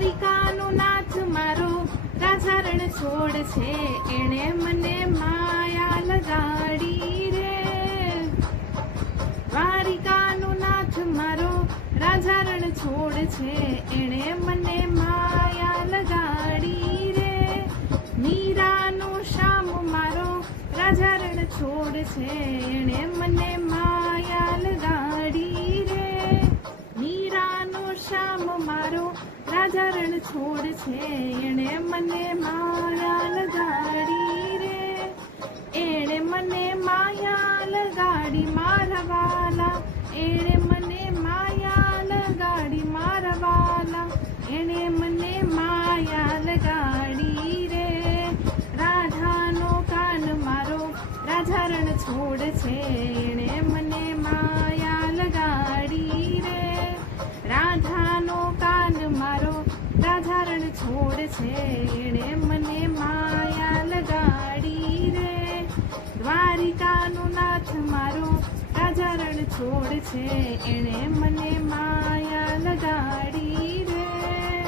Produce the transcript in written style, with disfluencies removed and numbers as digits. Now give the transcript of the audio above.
દ્વારિકાનો નાથ મારો રાજા રણ છોડ છે, એણે મને માયા લગાડી રે. દ્વારિકાનો નાથ મારો રાજા રણ છોડ છે, એણે મને માયા લગાડી રે. મીરાનો શ્યામ મારો રાજા રણ છોડ છે, એણે મને માયા લગાડી રે. મીરાનો શ્યામ મારો રાજા રણ છોડ છે, એણે મને માયા લગાડી રે. એણે મને માયા લગાડી મારા વાલા, એણે મને માયા લગાડી મારા વાલા, એણે મને માયા લગાડી રે. રાધાનો કાન મારો રાજા રણ છોડ છે, એણે મને માયા લગાડી રે. રાધાનો કાન મારો રાજા રણ છોડ છે, એણે મને માયા લગાડી રે. દ્વારિકાનો નાથ મારો રાજા રણ છોડ છે, એણે મને માયા લગાડી રે.